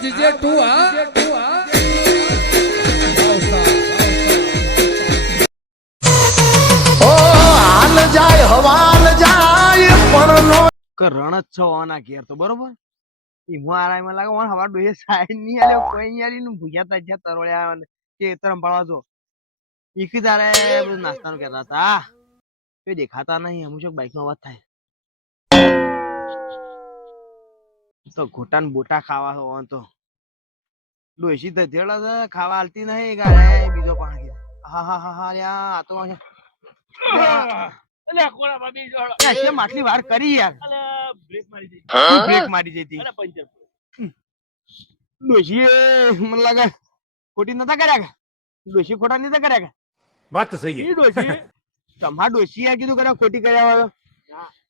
GJ તું હા હાલ જાય હવાલ જાય પણ રણ જ છો ઓના ઘેર તો બરોબર ઈ મારા એમાં લાગે ઓન હવા ડોયે સાઈડ ની આલે કોઈ ની આલી નું ભૂયા તા જ્યાં તરવળ્યા કે તરમ પાડવા જો ઈકી તારે બધું નાસ્તાનું કહેતા હતા કોઈ દેખાતા નહીં અમુક બાઈક નો અવાજ થાય તો ઘોટાન બોટા ખાવા હો તો ડોસી ધધેડા છે ખાવા આલતી નહીં ગાય બીજો પાણી હા હા હા હા લ્યા આ તો અલ્યા કોળા બાબી જોડો કેમ આટલી વાર કરી યાર અલ્યા બ્રેક મારી દે બ્રેક મારી જતી અલ્યા પંચર ડોશીએ મને લાગે ખોટી નતા કર્યા કે ડોશી ખોટા નતા કર્યા કે વાત તો સહી ઈ ડોશી તમારા ડોશીએ કીધું કર્યા ખોટી કર્યા હોય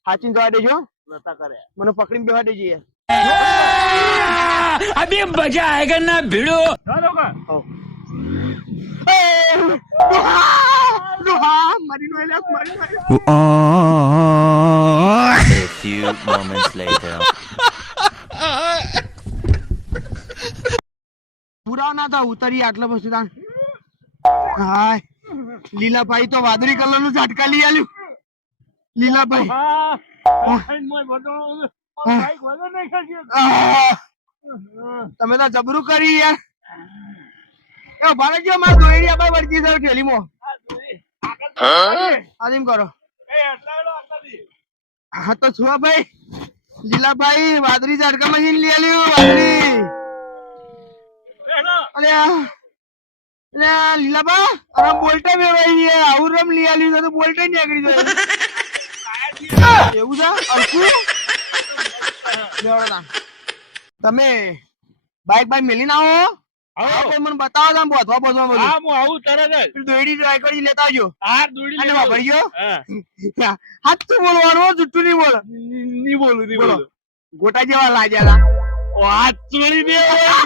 હાચીને જવા દેજો નતા કર્યા મને પકડીને બેવા દેજો યાર अभी मजा आएगा ना भिड़ो ચાલો કા મારી નો એલા મારી A few moments later. પૂરા ના થા ઉતરી આટલા પછી તાણ હાય લીલાભાઈ તો વાદળી કલર નું ઝાટકા લઈ આલ્યું લીલાભાઈ હા મોય બટો બાઈક વગર નહીં ખાજી આહ! તમે તો જબરું કરી યાર એ ભારત જો માર દોયડી આપણે વળગી સર ખેલીમો આદિમ કરો એ આટલા વેળો આટલાથી હા તો છુઆ ભાઈ લીલાભાઈ વાદળી ઝાટકા મશીન લઈ આલ્યું વાદળી એનો અલ્યા અલ્યા લીલાબા અરે બોલ્ટા વેવાઈ છે આવું રમ લઈ આલ્યું તો બોલ્ટા નીકળી જાય એવું છે અરકુ લેવડો તમે બાઈક મેલી ના આવો કોઈ મને બતાવો તમે બોધવા બોધવા બધું હા હું આવું તરત જ દોયડી ટ્રાય કરી લેતા આવજો હાર દોડી અને લે વાપરજો હા હાથ તું બોલવાનું જુઠ્ઠું નહીં બોલો ની બોલું ની બોલો બોલું ગોટા જેવા લાગ્યા ઓ હાથ છોડી દે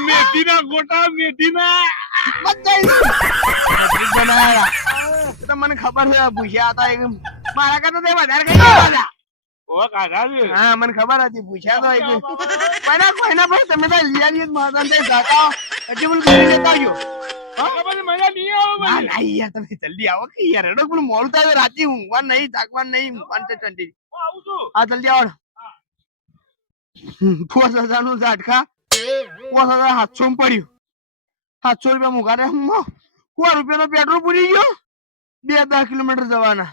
મેથીના ગોટા મેથીના તો મને ખબર છે પૂછ્યા હતા એક મારા કરતા તે વધારે કઈ હતા ઓ કાકા છે હા મને ખબર હતી પૂછ્યા તો એક કોઈના ભાઈ તમે તો લીયા માતા જાતા હજી મને દોરી લેતા આવજો ખબર મજા નહીં આવે ના ના યાર તમે જલ્દી આવો કે યાર એડો પેલું મોડું થાય રાતે ઊંઘવા નહીં જાગવા નહીં ઊંઘવાનું છે ઠંડી હું આવું છું હા જલ્દી આવો 5000 નું ઝાટકા 5700 પડ્યું 700 રૂપિયા મુકારે 100 રૂપિયાનો પેટ્રોલ પૂરી ગયો 10 કિલોમીટર જવાના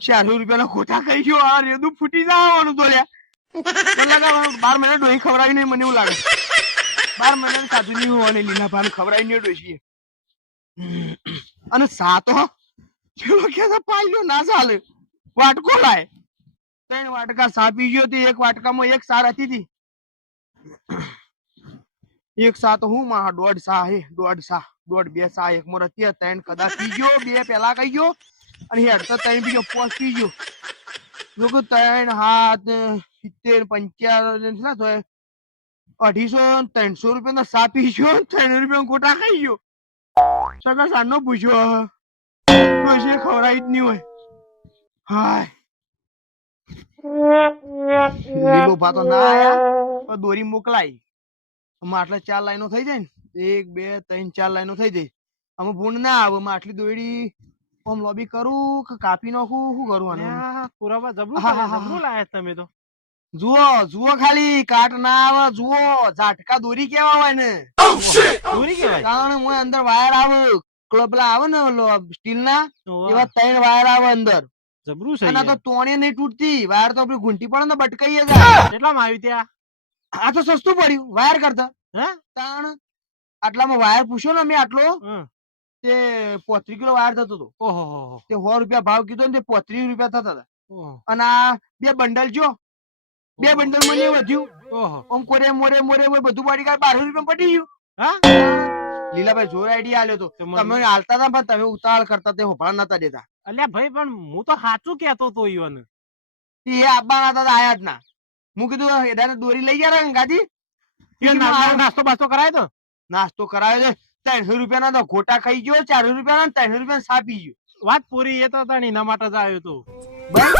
400 રૂપિયાના ખોટા ખાઈ ગયો આ રેદું ફૂટી જવાનું તો લ્યા મને લાગે 12 મહિના ડોહી ખવડાવી નહીં મને એવું લાગે 12 મહિના સાધુ નહીં હોવાની લીલા ભાન ખવડાવી નહીં ડોશીએ અને સાતો ચલો કે પાલ્યો ના ચાલે વાટકો લાય 3 વાટકા સા પી ગયો તે એક વાટકામાં એક સાર હતી તી એક સા તો હું માં દોઢ સા હે દોઢ બે સા એક મોર હતી 3 કદા પી ગયો 2 પેલા કઈ ગયો અને હેડ તો 3 પી ગયો 5 પી ગયો લોકો 3 7 70 55 ના તો 250 300 રૂપિયા સા પી ગયો 300 રૂપિયા ગોટા ખાઈ ગયો સગા સાનો પૂછ્યો કોઈ ખવડાવી જ નહીં હોય હાય લીલો ભાતો ના આયા દોરી મોકલાઈ આટલા 4 લાઈનો થઈ જાય ને 1 2 3 4 લાઈનો થઈ જાય અમે ભૂંડ ના આવે આટલી દોડી આમ લોબી કરું કે કાપી નાખું શું કરું આનું પુરાવા જબરું જબરું લાયા તમે તો જુઓ ખાલી કાટ ના આવે જુઓ ઝાટકા દોરી કેવા હોય ને દોરી કેવાય કારણ હું અંદર વાયર આવે પેલા આવે ને સ્ટીલ ના એવા 3 વાયર આવે અંદર જબરું છે અને આ તો તોણે નહીં તૂટતી વાયર તો આપડી ઘૂંટી પડે ને બટકાઈ જાય કેટલામાં આવી ત્યાં આ તો સસ્તું પડ્યું વાયર કરતા હે તાણ આટલામાં વાયર પૂછ્યો ને મેં આટલો તે 35 કિલો વાયર થતો હતો ઓહો તે 100 રૂપિયા ભાવ કીધો ને તે 35 રૂપિયા થતા હતા ઓહો અને આ 2 બંડલ જો 2 બંડલ મને વધ્યું ઓહો આમ કોરે મોરે બધું પાડી કાઢ 12 રૂપિયા પટી ગયું હા લીલાભાઈ જોર આઈડિયા આલ્યો તો તમે હાલતા હતા પણ તમે ઉતાવળ કરતા તે હોભળા નતા દેતા અલ્યા ભાઈ પણ હું તો સાચું કેતો તો ઈવન એ આપવાના હતા આયા જ ના હું કીધું એડાને દોરી લઈ ગયા ને ગાડી નાસ્તો બાસ્તો કરાય તો નાસ્તો કરાયો છે 300 રૂપિયા ના તો ખોટા ખાઈ ગયો 400 રૂપિયા ના 300 રૂપિયા સાપી ગયો વાત પૂરી એ તો તાણી એના માટે જ આવ્યો તો બસ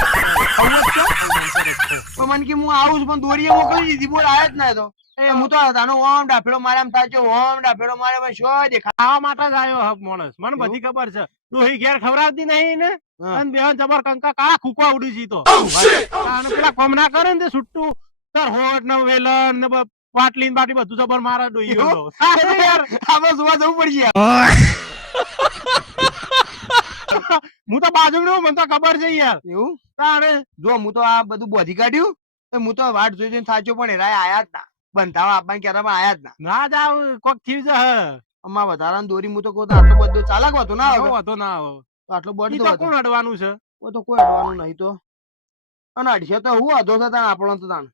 તો મને કે હું આવું છું પણ દોરીએ મોકલી દીધી બોલ આયો જ ના તો એ હું તો તાનો ઓમ ડાફેડો મારે એમ થાય છે ઓમ ડાફેડો મારે પણ શું દેખા ખાવા માટે જ આવ્યો હક માણસ મને બધી ખબર છે ડોહી ઘેર ખવડાવતી નહીં ને અને બેહન જબર કંકા કાળા કુકવા ઉડી જી તો અને પેલા કોમ ના કરે ને તે છૂટું તાર હોટ ને વેલણ ને પાટલી ને બાટલી બધું જબર મારા ડોહી યાર આપણે જોવા જવું પડશે હું તો બાજુ નું મને તો ખબર છે યાર એવું તારે જો હું તો આ બધું બોધી કાઢ્યું તો હું તો વાટ જોઈ જોઈને થાચ્યો પણ એરાય આયા જ ના બંધાવા આપવાની ક્યારે આયા જ ના ના જાવ કોક થયું છે અમાર વધારાની દોરી હું તો કહું તો આટલો બધો ચાલક હતો ના આવે વાતો ના આવો તો આટલો બોડી ઈ તો તો કોણ અડવાનું છે ઓ તો કોઈ અડવાનું નહીં તો અને અડશે તો હું અધો છે તાણ આપણો તો તાણ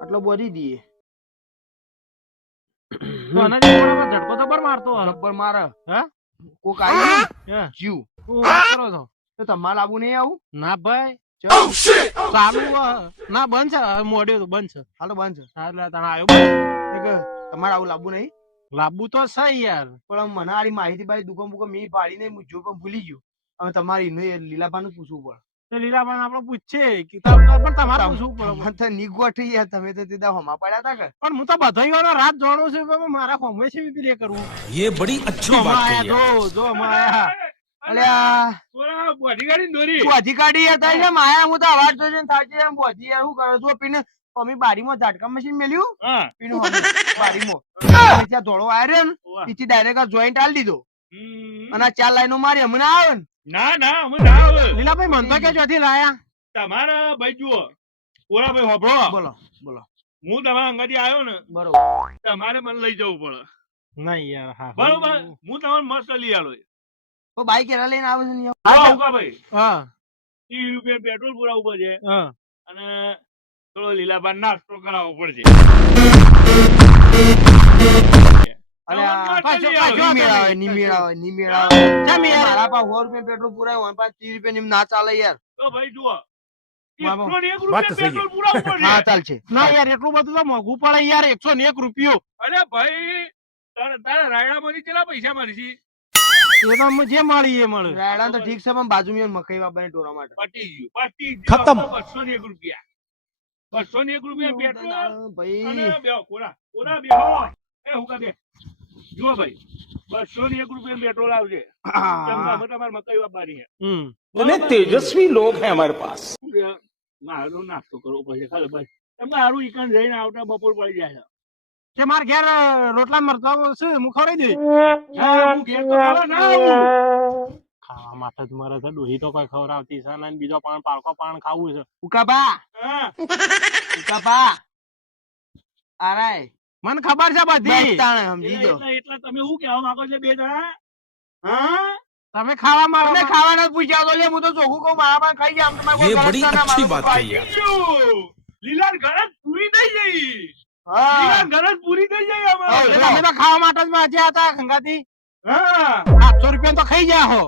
આટલો બોડી દઈએ તો આના જે કોણામાં ઝટકો તો બર મારતો હે રબર મારે હે કોક આવી હે જીવ તું વાત કરો છો તો તમારે આવું નહીં આવું ના ભાઈ ચાલ ચાલુ હે. ના બંધ છે મોડ્યો તો બંધ છે હાલો બંધ છે એટલે તને આવ્યો બંધ. એક તમારે આવું લાવવું નહીં લાંબુ તો છે યાર પણ મને આની માહિતી બારી દુકાન બુકાન મેં પાડી નહીં હું જો પણ ભૂલી ગયો હવે તમારી લીલાબાનું પૂછવું પડે એ લીલાબાન આપણે પૂછીએ કે પણ તમારે પૂછવું પડે મને તો નિગોઠી યાર તમે તો સીધા હમા પડ્યા હતા કે પણ હું તો બધાઈઓનો રાત જાણું છું પણ મારા હોમે છે બી કરવું ये बड़ी अच्छी बात कही है જો માયા અલ્યા ઓલા બોડીગાર્ડ દોરી બોધી કાઢી હતા છે માયા હું તો અવાજ જોઈને થાય છે એમ બોધી યાર શું કરો છો પીને મમ્મી બારીમાં ઝાટકા મશીન મેલ્યું હા પીનું બારીમાં ત્યાં ધોળો આવ્યો ને તેથી ડાયરેક્ટ જોઈન્ટ આલી દીધો અને આ 4 લાઈનો મારી હમણાં આવે ને ના ના અમે ના આવે લીલાભાઈ મન તો કે જોથી લાયા તમારા ભાઈ જુઓ ઓલા ભાઈ હોભળો બોલો બોલો હું તમારા અંગાથી આવ્યો ને બરોબર તમારે મને લઈ જવું પડે નહીં યાર હા બરોબર હું તમારે મસ્ત લઈ આલો તો બાઈક એના લઈને આવે છે ને હા ઉકા ભાઈ હા 30 રૂપિયા પેટ્રોલ પુરાવું પડશે હા અને થોડો લીલાબાન નાસ્તો કરાવવો પડશે અરે તમારે પાછો મસ્ત લઈ આલો. ની મેળાવે મારા પાસે 100 રૂપિયા પેટ્રોલ પુરાય હોય પાસે 30 રૂપિયા ની ના ચાલે યાર તો ભાઈ જુઓ બાબા. 101 વાત રૂપિયા તો સહી પેટ્રોલ પુરાવું હા પડશે ચાલશે ના યાર એટલું બધું તો મોંઘું પડે યાર 101 રૂપિયો અરે ભાઈ તારા રાયડામાંથી કેટલા પૈસા મળશે એ તો જે મળી એ મળે રાયડા તો ઠીક છે પણ બાજુમાં મકાઈ વાપરવાની ટોરા માટે પટી ગયું ખતમ. 201 રૂપિયા 201 રૂપિયા પેટ્રોલ ભાઈ અને બેહો કોરા બેહો એ હુકા બે જુઓ ભાઈ 201 રૂપિયા પેટ્રોલ આવશે તમે તમારે મકાઈ વાપરી इतने तेजस्वी लोग हैं हमारे पास મારો નાસ્તો કરવો પડશે ખાલી ભાઈ તમે હારું ઈકન જઈને આવતા બપોર પડી જાય કે માર ઘેર રોટલા મરતા છે હું ખવડાવી દે હું ઘેર તો ખાવા ના આવું ખાવા માટે જ મારે છે ડોહી તો કોઈ ખવડાવતી છે ને બીજો પાલકો પાન ખાવું છે ઉકાબા હા ઉકાબા આરાય મને ખબર છે બધી બસ તાણે સમજી જો એટલા તમે શું કહેવા માંગો છો બે જણા હા તમે ખાવા તમે માંગો ખાવાના જ પૂછ્યા તો લે હું તો ચોખ્ખું કહું મારા પાસે ખાઈ જાય આમ તમારે કોઈ ये ગરજ बड़ी ના ના, अच्छी મારું बात ખાઈ कही જાય. है લીલાન ગરજ પૂરી થઈ ગઈ હા લીલાન ગરજ પૂરી થઈ ગઈ હા, અમારે તમે તો ખાવા માટે જ વાંચ્યા હતા ખંગાતી હા 800 રૂપિયા તો ખાઈ ગયા હો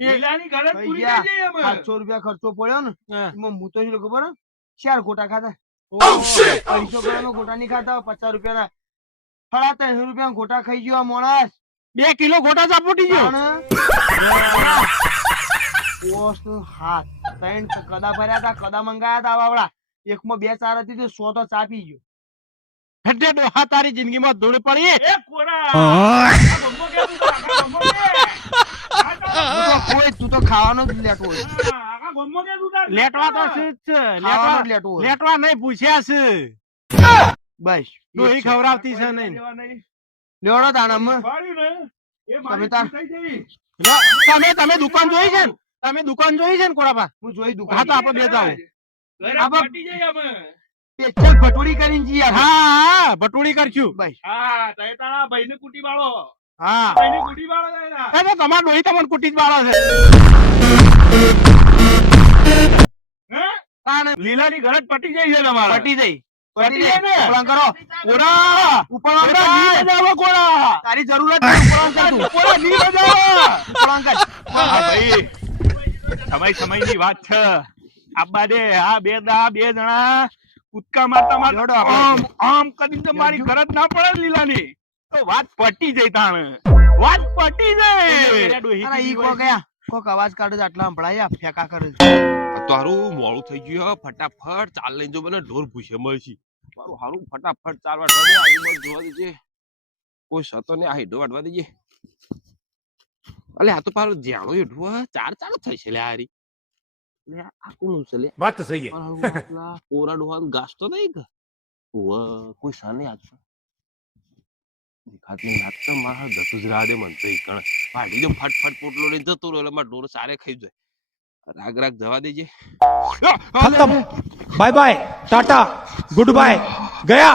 લીલાની ગરજ ખાઈ પૂરી ગયા. થઈ ગઈ અમારે 700 રૂપિયા ખર્ચો પડ્યો ને હા. એમાં હું તો શું ખબર હે? 4 ગોટા ખાધા ઓહ. 250 ગ્રામના ગોટા નહીં ખાતા 50 રૂપિયાના 350 રૂપિયા ગોટા ખાઈ ગયો આ માણસ 2 કિલો ગોટા ચાપોટી ગયો પોસ્ટનું હાથ ત્રણ કદા ભર્યા હતા કદા મંગાયા હતા બાવડા એકમાં 2 4 હતી તો 100 તો ચાપી ગયો હેડે ડોહા તારી જિંદગીમાં ધૂળ પડી એ કોરા આ ગમો કે તું આખા ગમો કે તું તો ખાવાનો જ લેટો હોય આખા ગમો કે તું તાર લેટવા તો છે જ છે. ખાવાનો જ લેટો હોય લેટવા નહીં પૂછ્યા છે બસ ડોહી ખવડાવતી છે નહીં લેવડો તાણામાં વાળ્યું ને એ મારી તાર- થઈ ગઈ તમે દુકાન જોઈ છે ને તમે દુકાન જોઈ છે ને કોરાપા હું જોઈ હા દુકાન તો આપણે બે જાવ ઘરે આમાં- પટી જઈએ અમે પેચલ ભટુડી કરીને જઈએ આપણે. હા ભટુડી કરશું બસ હા તય તારા ભાઈને કુટી વાળો હા ભાઈને કુટી વાળો તારા એ તો તમાર ડોહી તમને કુટી જ બાળો છે હે તાણે લીલાની ઘરે જ પટી જાય છે તમારે પટી જઈ પટી જાય ને? ઉપરાંત કરો કોરા ઉપરાંત કોરા કર. ની બજાવો કોરા તારી જરૂરત નથી ઉપરાંત કર તું. કોરા ની બજાવો ઉપરાંત કર. હા ભાઈ સમયની વાત છે આબા દે આ બે જણા કૂદકા મારતા જોડો મારતા આપણે. આમ કરીને તો મારી ઘર જ ના પડે ને લીલાની તો વાત પટી જાય તાણ વાત પટી જાય અરે ઈ કોક ગયા કોક અવાજ કાઢે છે આટલા સંભળાય ફેંકા કરે છે તારું મોડું થઈ ગયું ફટાફટ ચાલ લઈને જો મને ઢોર ભૂસે મળશે મારું હારું ફટાફટ ચાલવા આજુબાજુ જોવા દેજે કોઈ સતો ને આ હેડો વાટવા દેજે અલે આ તો પારું જ્યાણો હેઠું ચાર ચાલુ થઈ છે લે હારી લે આ કોનું છે લે बात तो सही है કોરા ડોહાન ઘાસ તો નહીં કે કોઈ સાને આજ દેખાત નહીં લાગતો મારા દસ જ રાડે મન તો કણ પાડી દો ફટફટ પોટલો લઈને જતો રહ્યો એટલે મારા ઢોર સારે ખાઈ જાય રાગ રાગ જવા દેજે खत्म bye bye ta-ta goodbye गया